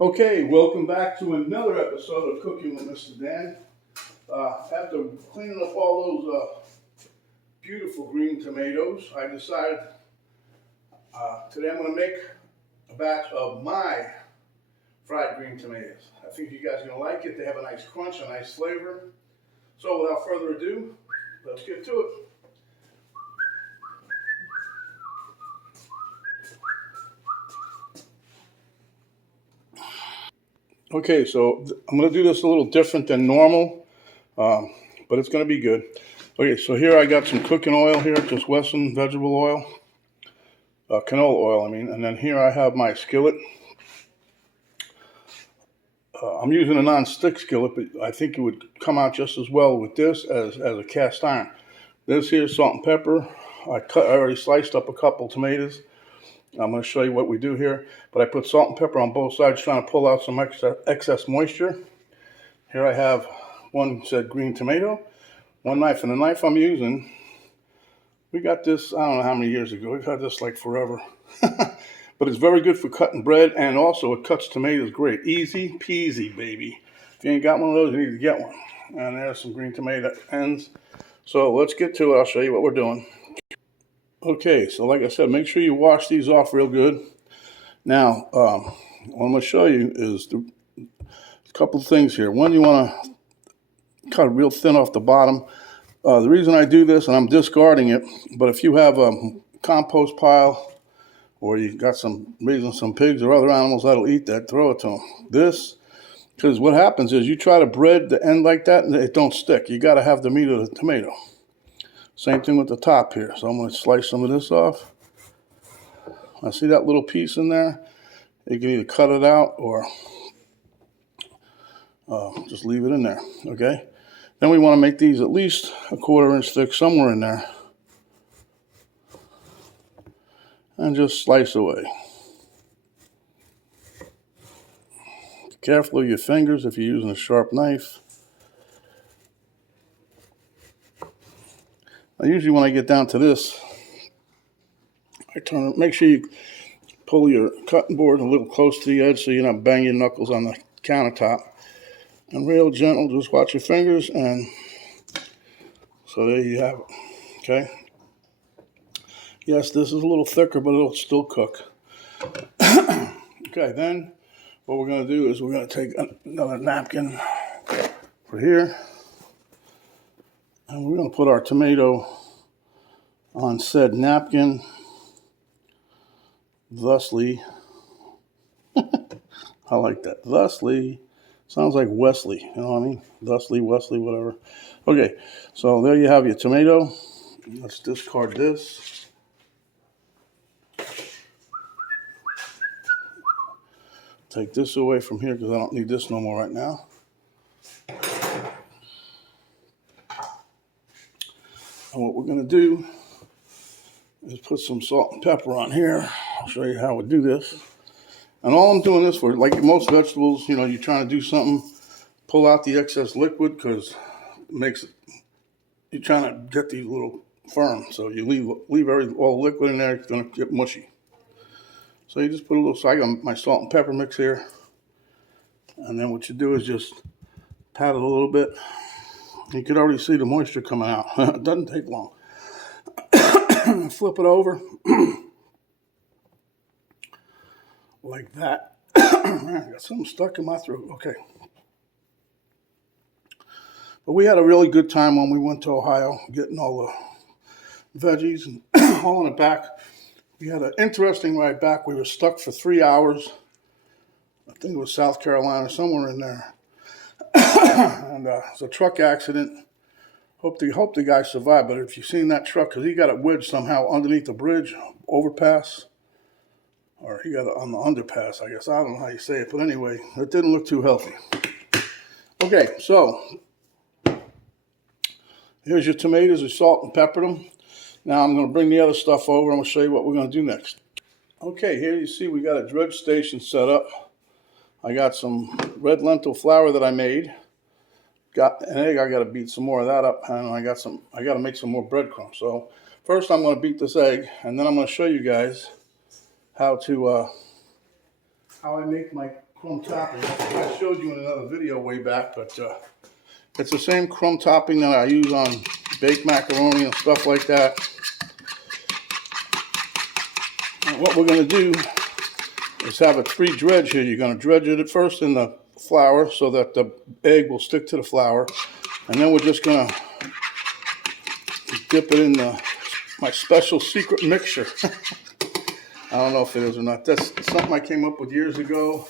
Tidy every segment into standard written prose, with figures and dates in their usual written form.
Okay, welcome back to another episode of Cooking with Mr. Dan. After cleaning up all those beautiful green tomatoes, I decided today I'm going to make a batch of my fried green tomatoes. I think you guys are going to like it. They have a nice crunch, a nice flavor. So without further ado, let's get to it. Okay, so I'm going to do this a little different than normal, but it's going to be good. Okay, so here I got some cooking oil here, just Wesson vegetable oil, canola oil, I mean, and then here I have my skillet. I'm using a non-stick skillet, but I think it would come out just as well with this as a cast iron. This here is salt and pepper. I already sliced up a couple tomatoes. I'm going to show you what we do here. But I put salt and pepper on both sides, trying to pull out some excess moisture. Here I have one said green tomato, one knife. And the knife I'm using, we got this, I don't know how many years ago. We've had this like forever. But it's very good for cutting bread, and also it cuts tomatoes great. Easy peasy, baby. If you ain't got one of those, you need to get one. And there's some green tomato ends. So let's get to it. I'll show you what we're doing. Okay, so like I said, make sure you wash these off real good. Now, what I'm going to show you is a couple of things here. One, you want to cut it real thin off the bottom. The reason I do this, and I'm discarding it, but if you have a compost pile, or you got raising some pigs or other animals that'll eat that, throw it to them. This, because what happens is you try to bread the end like that and it don't stick. You got to have the meat of the tomato. Same thing with the top here. So I'm going to slice some of this off. I see that little piece in there. You can either cut it out or just leave it in there. Okay. Then we want to make these at least a 1/4 inch thick, somewhere in there, and just slice away. Be careful of your fingers if you're using a sharp knife. Now, usually when I get down to this, I turn it. Make sure you pull your cutting board a little close to the edge so you're not banging your knuckles on the countertop. And real gentle, just watch your fingers, and so there you have it. Okay. Yes, this is a little thicker, but it'll still cook. Okay, then what we're going to do is we're going to take another napkin for here, and we're going to put our tomato on said napkin, thusly. I like that. Thusly. Sounds like Wesley, you know what I mean? Thusly, Wesley, whatever. Okay, so there you have your tomato. Let's discard this. Take this away from here because I don't need this no more right now. And what we're going to do is put some salt and pepper on here. I'll show you how we do this. And all I'm doing this for, like most vegetables, you know, you're trying to do something, pull out the excess liquid because it makes it, you're trying to get these little firm. So you leave all the liquid in there, it's going to get mushy. So you just put a little, so I got my salt and pepper mix here. And then what you do is just pat it a little bit. You can already see the moisture coming out. It doesn't take long. Flip it over. Like that. Man, I got something stuck in my throat. Okay. But we had a really good time when we went to Ohio, getting all the veggies and hauling it back. We had an interesting ride back. We were stuck for 3 hours. I think it was South Carolina, somewhere in there. And it's a truck accident. Hope the guy survived. But if you've seen that truck, because he got it wedged somehow underneath the bridge, overpass. Or he got it on the underpass, I guess. I don't know how you say it. But anyway, it didn't look too healthy. Okay, so here's your tomatoes. We salt and peppered them. Now I'm going to bring the other stuff over. I'm going to show you what we're going to do next. Okay, here you see we got a dredge station set up. I got some red lentil flour that I made. Got an egg. I got to beat some more of that up, and I got to make some more breadcrumbs. So first I'm going to beat this egg, and then I'm going to show you guys how I make my crumb topping. I showed you in another video way back, but it's the same crumb topping that I use on baked macaroni and stuff like that. And what we're going to do is have a pre-dredge here. You're going to dredge it at first in the flour so that the egg will stick to the flour, and then we're just going to dip it in my special secret mixture. I don't know if it is or not. That's something I came up with years ago.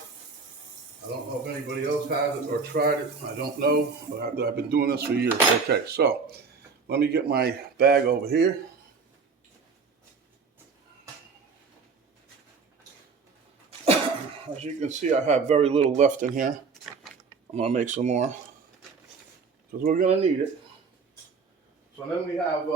I don't know if anybody else has it or tried it. I don't know, but I've been doing this for years. Okay, so let me get my bag over here. As you can see, I have very little left in here. I'm going to make some more because we're going to need it. So then we have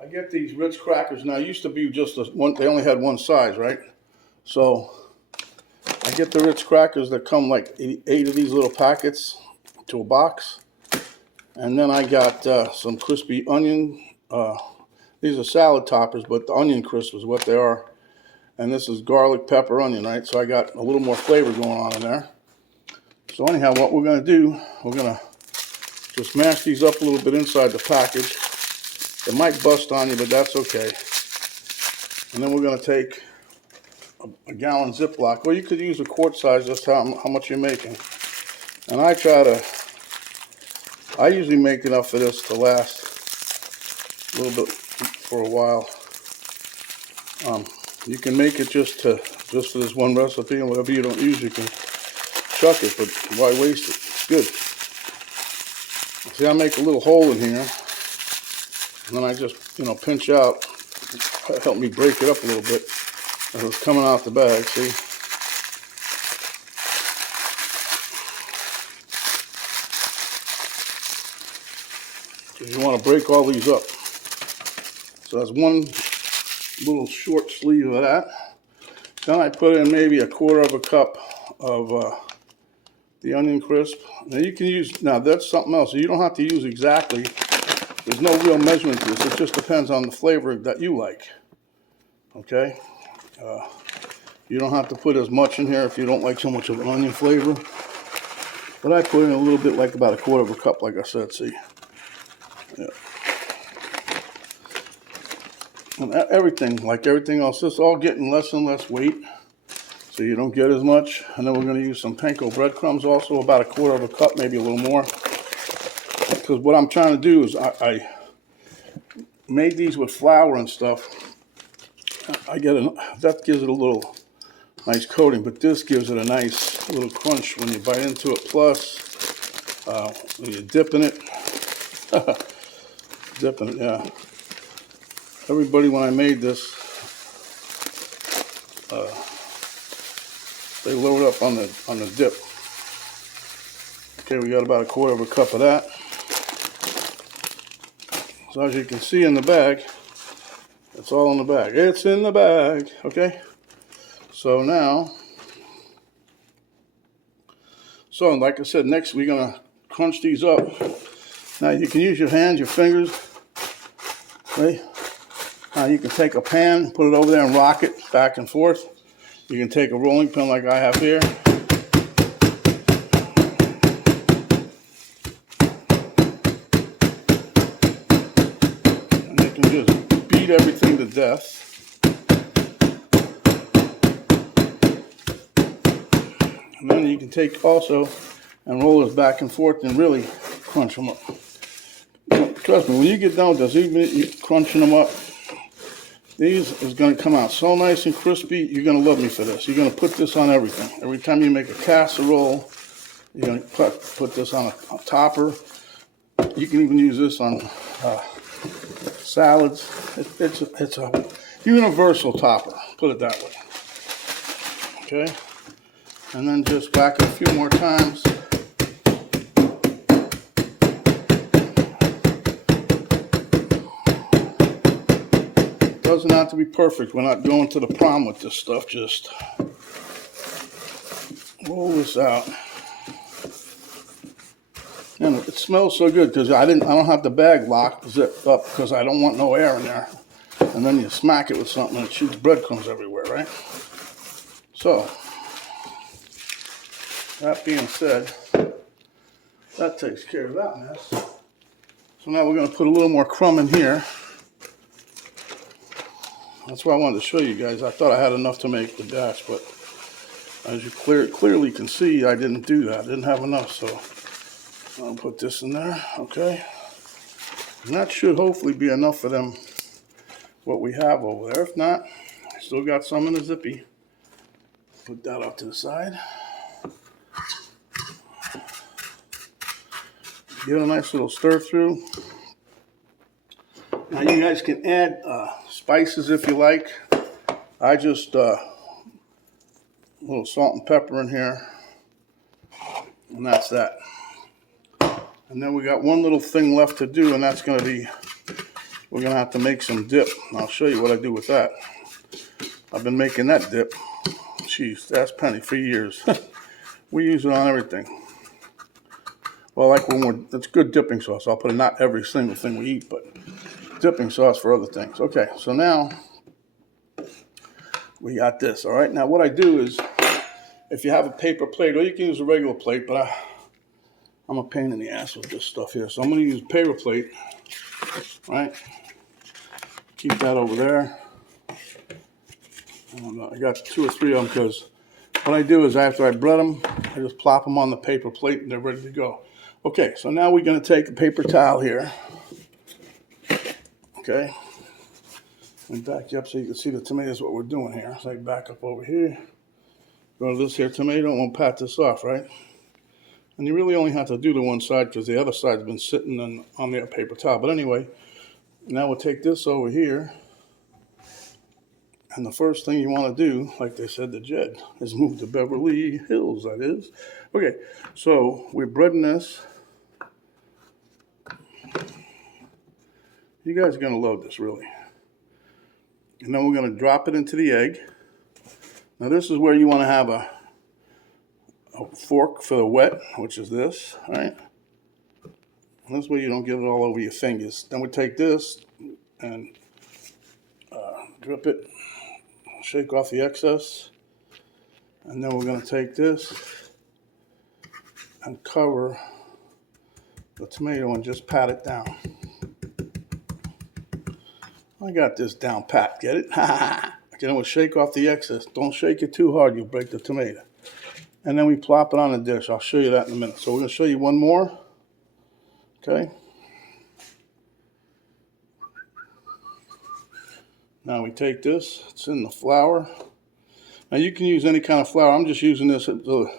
I get these Ritz crackers. Now, it used to be just one, they only had one size, right? So I get the Ritz crackers that come like 8 of these little packets to a box. And then I got some crispy onion. These are salad toppers, but the onion crisp is what they are. And this is garlic, pepper, onion, right? So I got a little more flavor going on in there. So anyhow, what we're going to do, we're going to just mash these up a little bit inside the package. It might bust on you, but that's okay. And then we're going to take a gallon Ziploc, or you could use a quart size, just how much you're making. And I usually make enough for this to last a little bit for a while. You can make it just for this one recipe, and whatever you don't use, you can chuck it, but why waste it? It's good. See, I make a little hole in here, and then I just, pinch out. Help me break it up a little bit as it's coming out the bag, see? Because you want to break all these up. So that's one little short sleeve of that. Then I put in maybe 1/4 cup of the onion crisp. Now you can use, now that's something else. You don't have to use exactly. There's no real measurement to this. It just depends on the flavor that you like. Okay? You don't have to put as much in here if you don't like so much of an onion flavor. But I put in a little bit, like about 1/4 cup, like I said, see? Yeah. And everything, like everything else, it's all getting less and less weight, so you don't get as much. And then we're going to use some panko breadcrumbs also, about 1/4 cup, maybe a little more. Because what I'm trying to do is I made these with flour and stuff. That gives it a little nice coating, but this gives it a nice little crunch when you bite into it. Plus, when you're dipping it, yeah. Everybody, when I made this, they load up on the dip. Okay, we got about 1/4 cup of that. So as you can see in the bag, it's all in the bag. It's in the bag, okay? So now, like I said, next we're gonna crunch these up. Now you can use your hands, your fingers, okay? Now you can take a pan, put it over there and rock it back and forth. You can take a rolling pin like I have here. And you can just beat everything to death. And then you can take also and roll this back and forth and really crunch them up. Trust me, when you get done with this, even you crunching them up, these is going to come out so nice and crispy. You're going to love me for this. You're going to put this on everything. Every time you make a casserole, you're going to put this on a topper. You can even use this on salads. It's a universal topper, put it that way. Okay? And then just whack it a few more times. Doesn't have to be perfect. We're not going to the prom with this stuff. Just roll this out. And it smells so good because I don't have the bag locked, zipped up, because I don't want no air in there. and then you smack it with something and it shoots breadcrumbs everywhere, right? So, that being said, that takes care of that mess. So now we're going to put a little more crumb in here. That's why I wanted to show you guys. I thought I had enough to make the dash, but as you clearly can see, I didn't do that. I didn't have enough, so I'll put this in there, okay? And that should hopefully be enough for them, what we have over there. If not, I still got some in the zippy. Put that off to the side. Give it a nice little stir through. Now you guys can add spices if you like. I just a little salt and pepper in here, and that's that. And then we got one little thing left to do, and that's going to be, we're going to have to make some dip. And I'll show you what I do with that. I've been making that dip, jeez, that's Penny, for years. We use it on everything. Well, like when it's good dipping sauce. I'll put it, not every single thing we eat, but dipping sauce for other things. Okay, so now we got this. All right, now what I do is, if you have a paper plate, or you can use a regular plate, but I'm a pain in the ass with this stuff here, so I'm going to use a paper plate, right? Keep that over there. I don't know, I got 2 or 3 of them, because what I do is after I bread them, I just plop them on the paper plate and they're ready to go. Okay, so now we're going to take a paper towel here. Okay, let me back you up so you can see the tomatoes, what we're doing here. So I back up over here. Go to this here tomato, and we'll pat this off, right? And you really only have to do the one side because the other side's been sitting on the paper towel. But anyway, now we'll take this over here. And the first thing you want to do, like they said to Jed, is move to Beverly Hills, that is. Okay, so we're breading this. You guys are going to love this, really. And then we're going to drop it into the egg. Now this is where you want to have a fork for the wet, which is this, all right? And this way you don't get it all over your fingers. Then we take this and drip it, shake off the excess, and then we're going to take this and cover the tomato and just pat it down. I got this down pat, get it? Okay, we'll shake off the excess. Don't shake it too hard, you'll break the tomato. And then we plop it on a dish. I'll show you that in a minute. So we're going to show you one more. Okay. Now we take this. It's in the flour. Now you can use any kind of flour. I'm just using this a little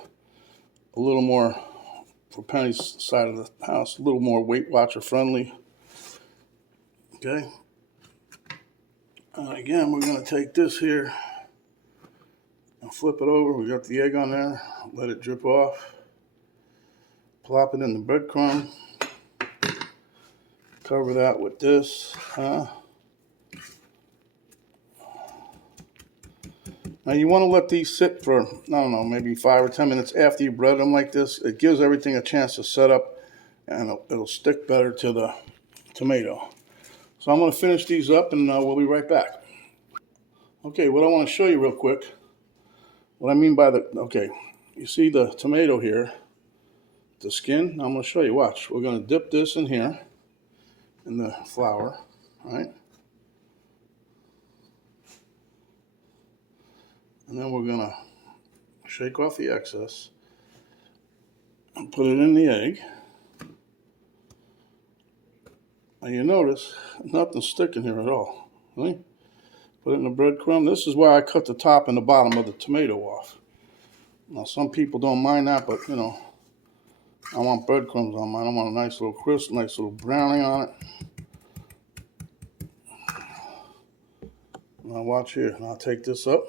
more for Penny's side of the house. A little more Weight Watcher friendly. Okay. And again, we're going to take this here and flip it over. We got the egg on there. Let it drip off. Plop it in the breadcrumb. Cover that with this. Now you want to let these sit for, I don't know, maybe 5 or 10 minutes after you bread them like this. It gives everything a chance to set up, and it'll stick better to the tomato. So I'm going to finish these up, and we'll be right back. Okay, what I want to show you real quick, what I mean by okay, you see the tomato here, the skin? I'm going to show you, watch. We're going to dip this in here, in the flour, all right? And then we're going to shake off the excess and put it in the egg. And you notice nothing's sticking here at all. Right? Put it in the breadcrumb. This is why I cut the top and the bottom of the tomato off. Now some people don't mind that, but you know, I want breadcrumbs on mine. I want a nice little crisp, nice little browning on it. Now watch here. Now I'll take this up,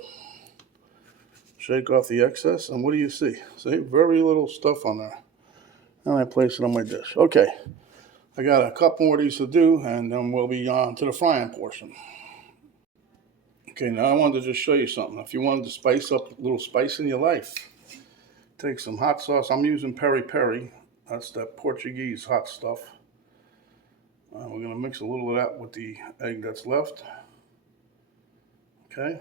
shake off the excess, and what do you see? See, very little stuff on there. And I place it on my dish. Okay. I got a couple more of these to do, and then we'll be on to the frying portion. Okay, now I wanted to just show you something. If you wanted to spice up a little spice in your life, take some hot sauce. I'm using peri peri. That's that Portuguese hot stuff. We're going to mix a little of that with the egg that's left. Okay,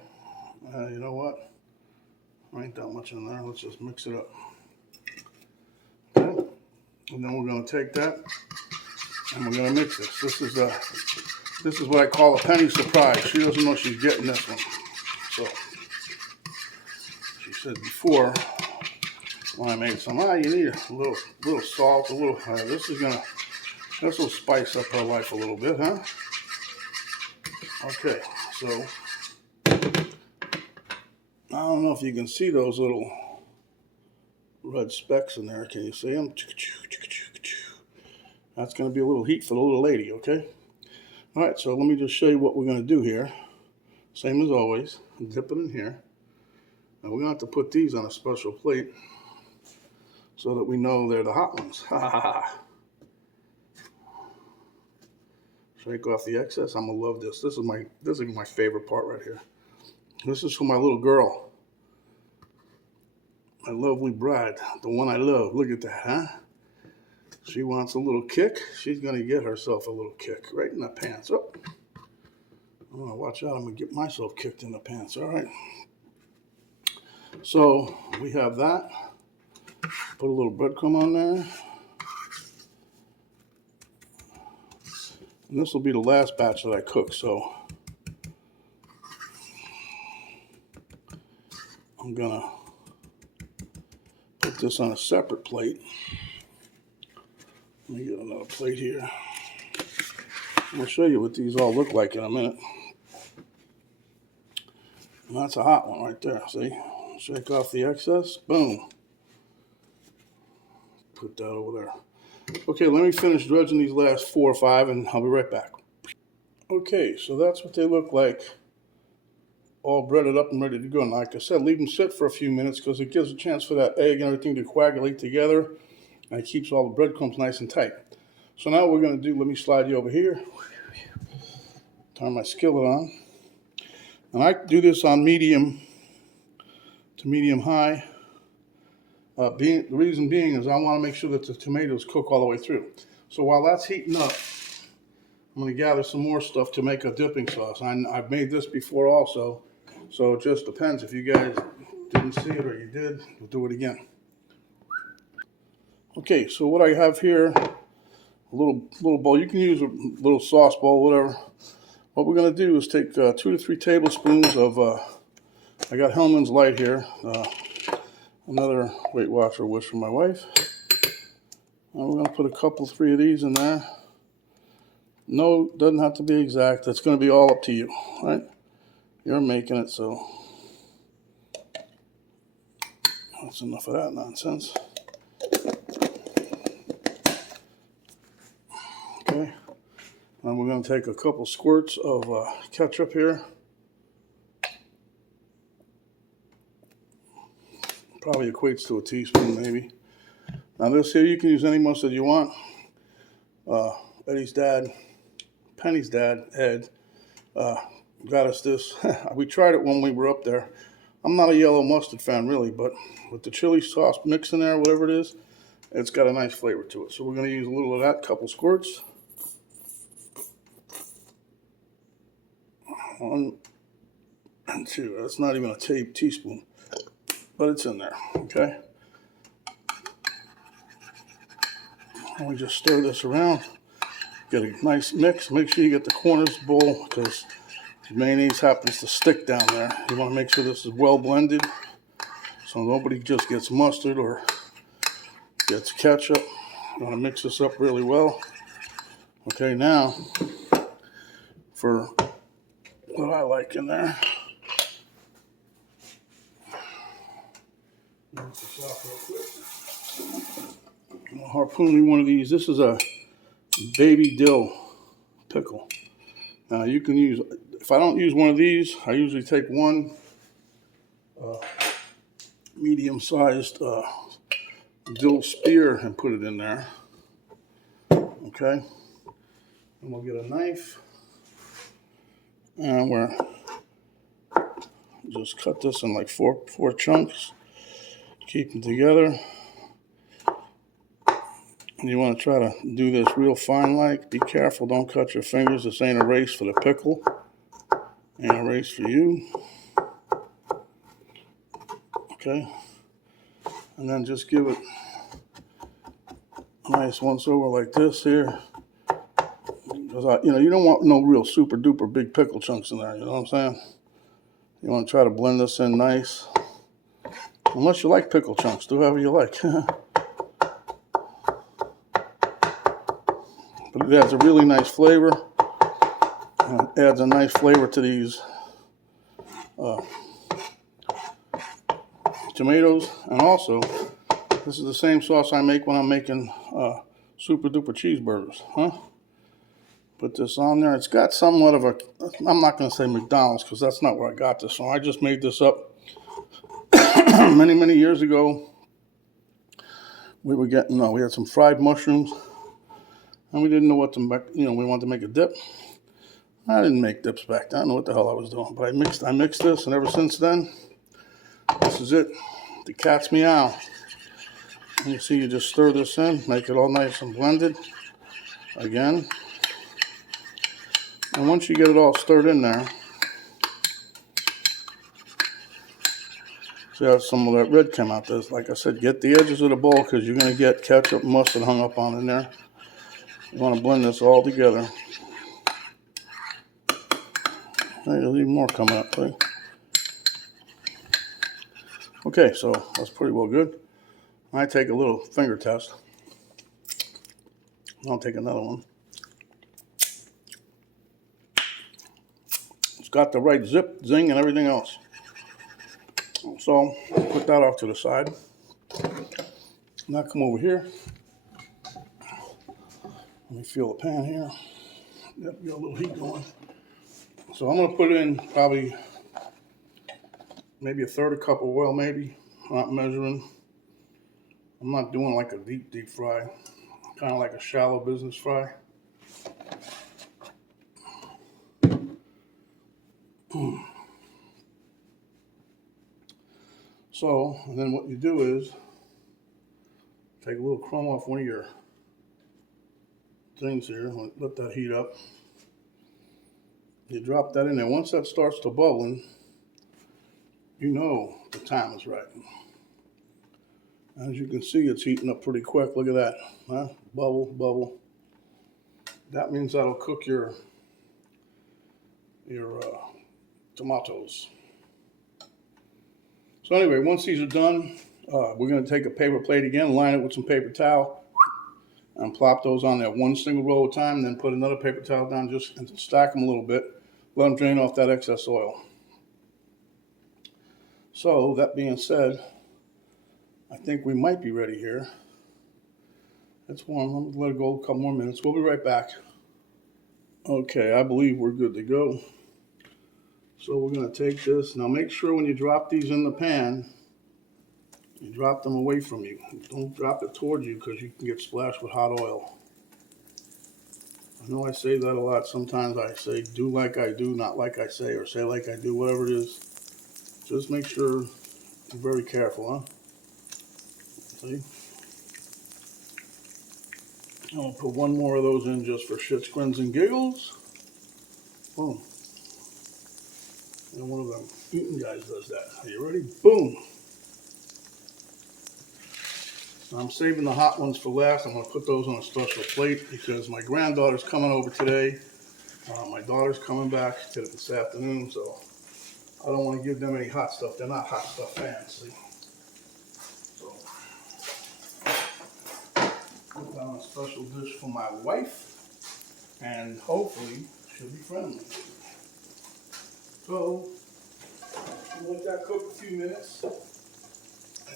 you know what? There ain't that much in there. Let's just mix it up. Okay, and then we're gonna take that and we're gonna mix this. This is what I call a penny surprise. She doesn't know she's getting this one. So she said before when I made some, you need a little salt, a little. This will spice up her life a little bit, huh? Okay, so I don't know if you can see those little red specks in there. Can you see them? That's going to be a little heat for the little lady, okay? All right, so let me just show you what we're going to do here. Same as always, dip it in here. Now we're going to have to put these on a special plate so that we know they're the hot ones. Shake off the excess. I'm going to love this. This is my favorite part right here. This is for my little girl. My lovely bride, the one I love. Look at that, huh? She wants a little kick. She's going to get herself a little kick right in the pants. Oh, I'm going to watch out. I'm going to get myself kicked in the pants. All right. So we have that. Put a little breadcrumb on there. And this will be the last batch that I cook. So I'm going to put this on a separate plate. Let me get another plate here. I'm going to show you what these all look like in a minute. And that's a hot one right there, see? Shake off the excess, boom. Put that over there. Okay, let me finish dredging these last 4 or 5 and I'll be right back. Okay, so that's what they look like. All breaded up and ready to go. And like I said, leave them sit for a few minutes because it gives a chance for that egg and everything to coagulate together. And it keeps all the breadcrumbs nice and tight. So now what we're going to do, let me slide you over here. Turn my skillet on. And I do this on medium to medium high. The reason being is I want to make sure that the tomatoes cook all the way through. So while that's heating up, I'm going to gather some more stuff to make a dipping sauce. I've made this before also, so it just depends. If you guys didn't see it or you did, we'll do it again. Okay, so what I have here, a little bowl. You can use a little sauce bowl, whatever. What we're going to do is take 2 to 3 tablespoons of, I got Hellman's Light here, another Weight Watcher wish from my wife. And we're going to put a couple, 3 of these in there. No, doesn't have to be exact. That's going to be all up to you, right? You're making it, so that's enough of that nonsense. Okay, and we're going to take a couple squirts of ketchup here. Probably equates to a teaspoon, maybe. Now this here, you can use any mustard you want. Eddie's dad, Penny's dad, Ed, got us this. We tried it when we were up there. I'm not a yellow mustard fan really, but with the chili sauce mix in there, whatever it is, it's got a nice flavor to it. So we're going to use a little of that, couple squirts. 1 and 2. That's not even a teaspoon, but it's in there, okay? And we just stir this around. Get a nice mix. Make sure you get the corners of the bowl because the mayonnaise happens to stick down there. You want to make sure this is well blended so nobody just gets mustard or gets ketchup. You want to mix this up really well. Okay, now for what I like in there. I'll harpoon me one of these. This is a baby dill pickle. Now you can use, if I don't use one of these, I usually take one medium-sized dill spear and put it in there. Okay, and we'll get a knife and we're just cut this in like four chunks. Keep them together. And you want to try to do this real fine like. Be careful, don't cut your fingers. This ain't a race for the pickle. And a race for you. Okay. And then just give it a nice once over like this here. Because you don't want no real super duper big pickle chunks in there, you know what I'm saying? You want to try to blend this in nice. Unless you like pickle chunks, do however you like. But it adds a really nice flavor. And it adds a nice flavor to these tomatoes. And also, this is the same sauce I make when I'm making super duper cheeseburgers. Put this on there. It's got somewhat of a, I'm not going to say McDonald's because that's not where I got this from. I just made this up many, many years ago. We had some fried mushrooms. And we didn't know what to make, we wanted to make a dip. I didn't make dips back then. I don't know what the hell I was doing. But I mixed this, and ever since then, this is it. The cat's meow. And you see, you just stir this in, make it all nice and blended. Again. And once you get it all stirred in there, see how some of that red came out there. Like I said, get the edges of the bowl because you're going to get ketchup and mustard hung up on in there. You want to blend this all together. There's even more coming up, right? Okay, so that's pretty well good. I take a little finger test. I'll take another one. It's got the right zip, zing, and everything else. So I'll put that off to the side. Now come over here. Let me feel the pan here. Yep, got a little heat going. So I'm going to put in probably maybe a third a cup of oil, maybe. I'm not measuring. I'm not doing like a deep fry. Kind of like a shallow business fry. So, and then what you do is take a little crumb off one of your things here. Let that heat up. You drop that in there. Once that starts to bubbling, you know the time is right. As you can see, it's heating up pretty quick. Look at that. Bubble, bubble. That means that'll cook your tomatoes. So anyway, once these are done, we're going to take a paper plate again, line it with some paper towel, and plop those on there one single roll at a time, then put another paper towel down just and stack them a little bit. Let them drain off that excess oil. So that being said, I think we might be ready here. It's warm. I'm going to let it go a couple more minutes. We'll be right back. Okay, I believe we're good to go. So we're going to take this. Now make sure when you drop these in the pan, you drop them away from you. Don't drop it towards you because you can get splashed with hot oil. I know I say that a lot. Sometimes I say do like I do, not like I say, or say like I do, whatever it is. Just make sure you're very careful, See? I'm going to put one more of those in just for shits, grins, and giggles. Boom. And one of them eating guys does that. Are you ready? Boom. I'm saving the hot ones for last. I'm going to put those on a special plate because my granddaughter's coming over today. My daughter's coming back this afternoon, so I don't want to give them any hot stuff. They're not hot stuff fans, see? So, put that on a special dish for my wife, and hopefully she'll be friendly. So, we'll let that cook a few minutes,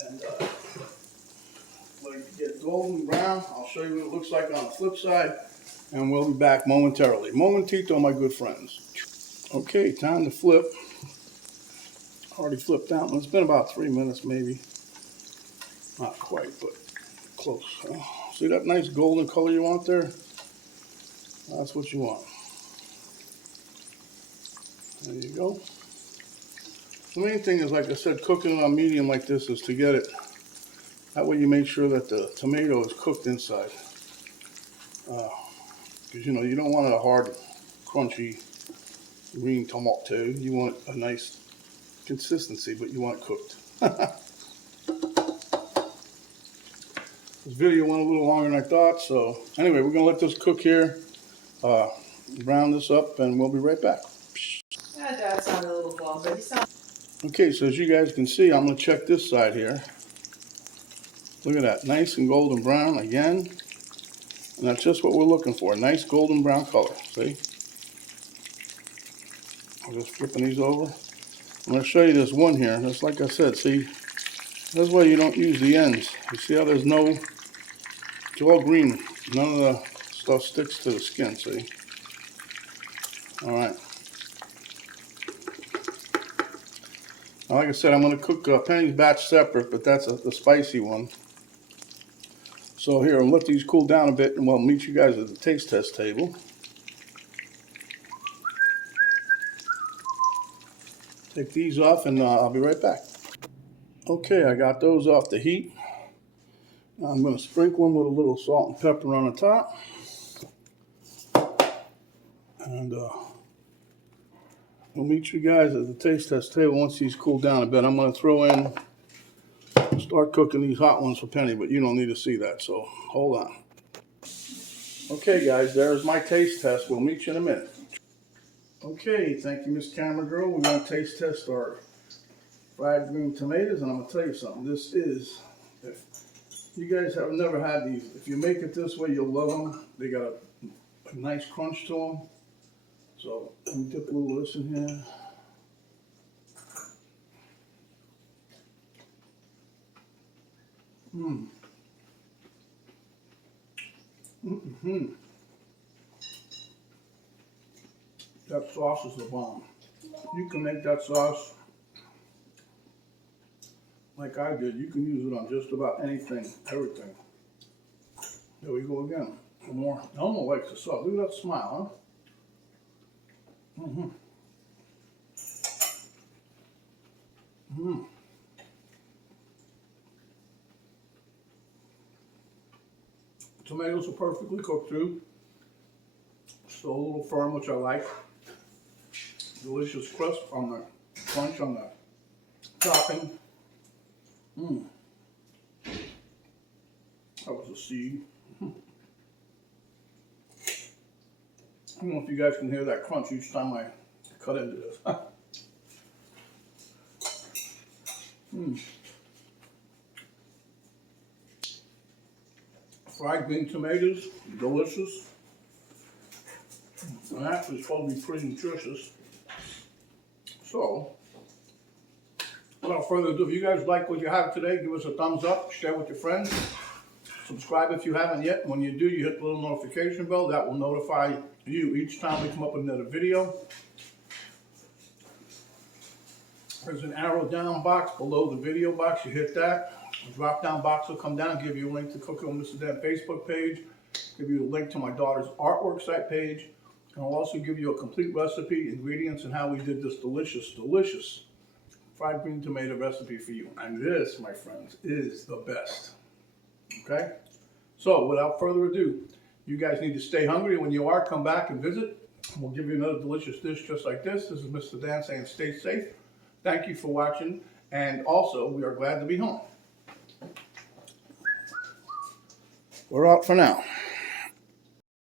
and let it get golden brown. I'll show you what it looks like on the flip side, and we'll be back momentarily. Momentito, my good friends. Okay, time to flip. Already flipped that one. It's been about 3 minutes, maybe. Not quite, but close. See that nice golden color you want there? That's what you want. There you go. The main thing is, like I said, cooking it on medium like this is to get it. That way you make sure that the tomato is cooked inside. Because, you don't want a hard, crunchy green tomato. You want a nice consistency, but you want it cooked. This video went a little longer than I thought, so anyway, we're gonna let this cook here, brown this up, and we'll be right back. That sounded a little long, but you sound... Okay, so as you guys can see, I'm gonna check this side here. Look at that, nice and golden brown again. And that's just what we're looking for, a nice golden brown color, see? I'm just flipping these over. I'm gonna show you this one here, just like I said, see? That's why you don't use the ends. You see how there's no, it's all green. None of the stuff sticks to the skin, see? All right. Now, like I said, I'm gonna cook Penny's batch separate, but that's the spicy one. So here, I'll let these cool down a bit and we'll meet you guys at the taste test table. Take these off and I'll be right back. Okay, I got those off the heat. Now I'm going to sprinkle them with a little salt and pepper on the top. And we'll meet you guys at the taste test table once these cool down a bit. I'm going to throw in, start cooking these hot ones for Penny, but you don't need to see that, so hold on. Okay guys, there's my taste test. We'll meet you in a minute. Okay, thank you, Miss Camera Girl. We're going to taste test our fried green tomatoes, and I'm going to tell you something. This is, if you guys have never had these, if you make it this way, you'll love them. They got a nice crunch to them. So let me dip a little of this in here. That sauce is the bomb. You can make that sauce like I did. You can use it on just about anything, everything. There we go again. One more. Elmo likes the sauce. Look at that smile, huh? Tomatoes are perfectly cooked through. Still a little firm, which I like. Delicious crust on the crunch on the topping. That was a seed. I don't know if you guys can hear that crunch each time I cut into this. Fried green tomatoes, delicious. And actually it's supposed to be pretty nutritious. So, without further ado, if you guys like what you have today, give us a thumbs up, share with your friends. Subscribe if you haven't yet. When you do, you hit the little notification bell. That will notify you each time we come up with another video. There's an arrow down box below the video box. You hit that. A drop down box will come down, give you a link to Cooking with Mr. Dan Facebook page, give you a link to my daughter's artwork site page, and I'll also give you a complete recipe, ingredients, and how we did this delicious, delicious fried green tomato recipe for you. And this, my friends, is the best. Okay? So, without further ado, you guys need to stay hungry. When you are, come back and visit. We'll give you another delicious dish just like this. This is Mr. Dan saying stay safe. Thank you for watching. And also, we are glad to be home. We're out for now.